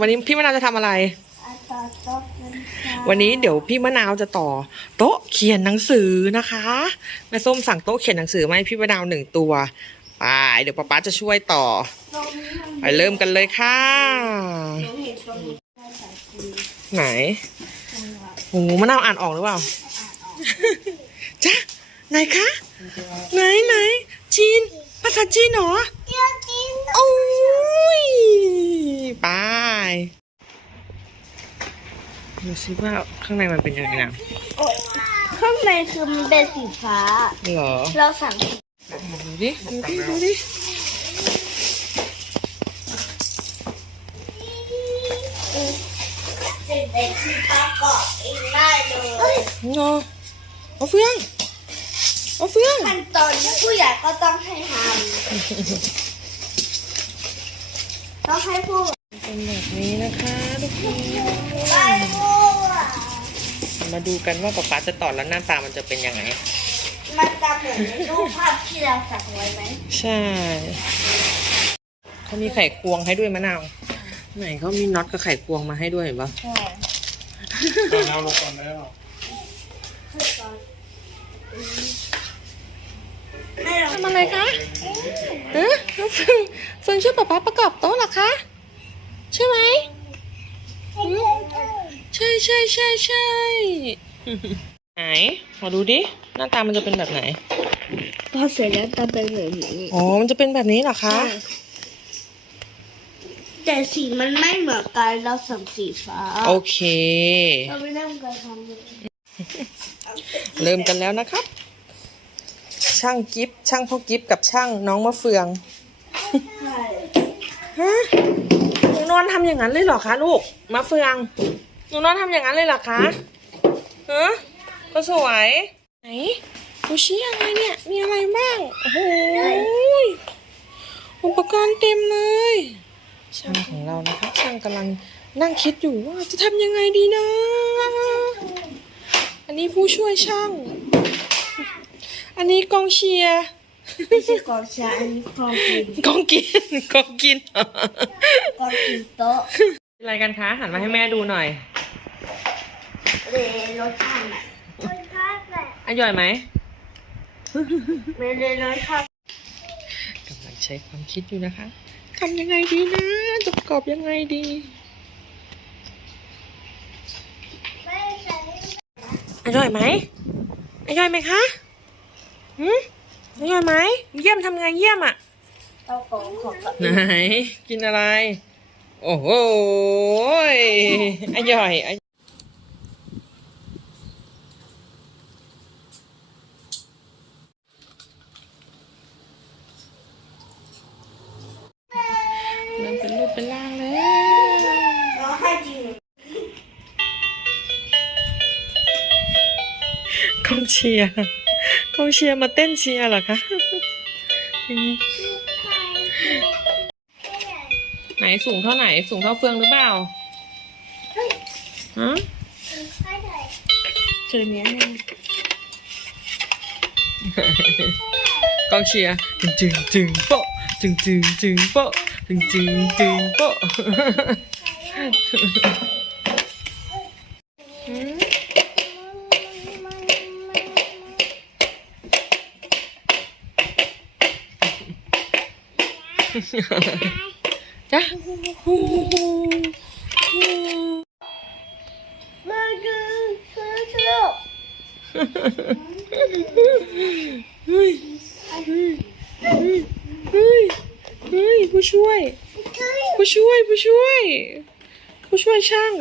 วันนี้พี่มะนาวจะทำอะไรอาต่อโต๊ะกันค่ะวันนี้เดี๋ยวพี่มะนาวจะต่อ โต๊ะเขียนหนังสือนะคะแม่ส้มสั่งโต๊ะเขียนหนังสือมาให้พี่มะนาวหนึ่งตัวไปเดี๋ยวป๊าป๊าจะช่วยต่อ ตรงนี้มันไปเริ่มกันเลยค่ะ หนูเห็นตรงนี้ได้สายจีนไหนจังหวะโอ้โหมะนาวอ่านออกหรือเปล่าจ้ะไหนคะ ไหนไหนจีน ภาษาจีนเหรอเดี๋ยวจีนโอ้ยไป ดูซิว่าข้างในมันเป็นยังไงนะข้างในคือมันเป็นสีฟ้า เหรอ เราสั่งสีดูดิ ดูดิ ดูดิ เป็นที่ประกอบเองได้เลยงอเอาเฟืองเอาเฟืองขั้นตอนนี้ผู้ใหญ่ก็ต้องให้ทำต้องให้ผู้ เป็นแบบนี้นะคะทุกคนได้ผู้อะมาดูกันว่าป๊าป๊าจะต่อแล้วหน้าตามันจะเป็นยังไง มันจะเหมือนในรูปภาพที่เราสั่งไว้ไหม ใช่ เขามีไข่ควงให้ด้วยมะนาว ไหนเขามีน็อตกับไข่ควงมาให้ด้วยเห็นปะใช่ก่อนแล้วลงก่อนแล้วขั้นตอนไม่เราทำอะไรคะเออน้องเฟิงเฟิงช่วยป๊าป๊าประกอบโต๊ะเหรอคะ ใช่ไหมอืมใช่ใช่ใช่ใช่ไหนมาดูดิหน้าตามันจะเป็นแบบไหนพอเสร็จแล้วจะเป็นแบบนี้อ๋อมันจะเป็นแบบนี้เหรอคะแต่สีมันไม่เหมือนกันเราสั่งสีฟ้าโอเคเราไม่ได้เหมือนกันทำเลยเริ่มกันแล้วนะครับ ช่างกิฟช่างพ่อกิฟกับช่างน้องมะเฟืองใช่ฮะห นอนทำอย่างนั้นเลยเหรอคะลูกมะเฟืองหนูนอนทำอย่างนั้นเลยเหรอคะฮะก็สวยไหนดูชี้อะไรเนี่ย มีอะไรบ้างโอ้โหอุปกรณ์เต็มเลยช่างของเรานะคะช่างกำลังนั่งคิดอยู่ว่าจะทำยังไงดีนะ อันนี้ผู้ช่วยช่าง อันนี้กองเชียร์ ไม่ใช่กองชาอันนี้กองกินกองกินกองกินกองกินโต๊ะอะไรกันคะ หันมาให้แม่ดูหน่อยเรรสชาติไหนรสชาติแบบอร่อยไหมไม่ได้รสชาติกำลังใช้ความคิดอยู่นะคะทำยังไงดีนะจะประกอบยังไงดีไม่ใช่อร่อยไหมอร่อยไหมคะหืม อร่อยไหมเยี่ยมทำไงเยี่ยมอะเอาของของกับไหน กินอะไร โอ้โหอร่อย เริ่มเป็นรูปเป็นร่างแล้วเราให้จริงกองเชียร์ กองเชียร์มาเต้นเชียร์เหรอคะไหนสูงเท่าไหนสูงเท่าเฟืองหรือเปล่าฮะเจอเนี้ยเนี่ยกองเชียร์จึงจึงจึงโปะจึงจึงจึงโปะจึงจึงจึงโปะ จ้ะมาดูซื้อซื้อเฮ้ยเฮ้ยเฮ้ยเฮ้ยเฮ้ยผู้ช่วย ผู้ช่วย ผู้ช่วย ผู้ช่วยช่าง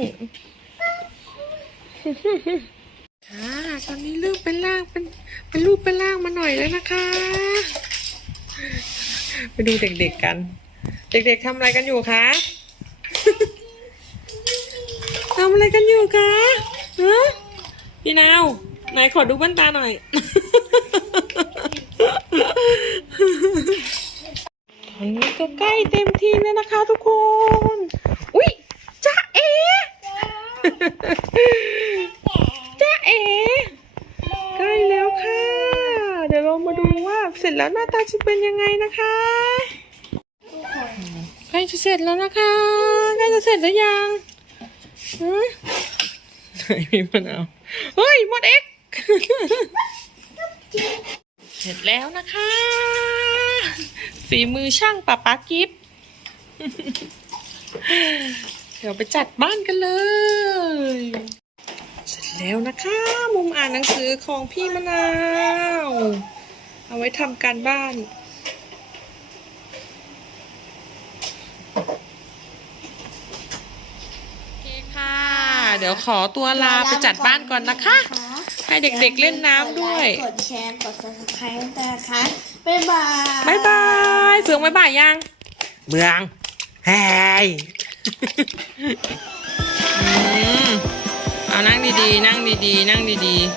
ค่ะตอนนี้เริ่มเป็นร่างเป็นเป็นรูปเป็นร่างมาหน่อยแล้วนะคะ ไปดูเด็กๆกัน เด็กๆทำอะไรกันอยู่คะทำอะไรกันอยู่คะฮะพี่นาวไหนขอดูแว่นตาหน่อย ตอนนี้ก็ใกล้เต็มทีแล้วนะคะทุกคน เสร็จแล้วหน้าตาจะเป็นยังไงนะคะใกล้จะเสร็จแล้วนะคะใกล้จะเสร็จแล้วยังหือไหนพี่มะนาวเฮ้ยหมดเอ็กเสร็จแล้วนะคะฝีมือช่างป้าป๊ากิฟเดี๋ยวไปจัดบ้านกันเลย เสร็จแล้วนะคะ มุมอ่านหนังสือของพี่มะนาว เอาไว้ทำการบ้านโอเคค่ะ เดี๋ยวขอตัวลาไปจัดบ้านก่อนนะคะ ให้เด็กๆเล่นน้ำด้วย กดแชร์ กด subscribe ด้วยนะคะบ๊ายบายบายบาย เสืองบายบายยังเบืองแฮยอืมเอานั่งดีๆ นั่งดีๆ นั่งดีๆ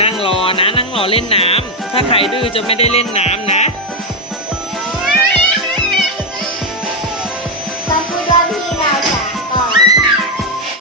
นั่งรอนะ นั่งรอเล่นน้ำถ้าใครดื้อจะไม่ได้เล่นน้ำนะ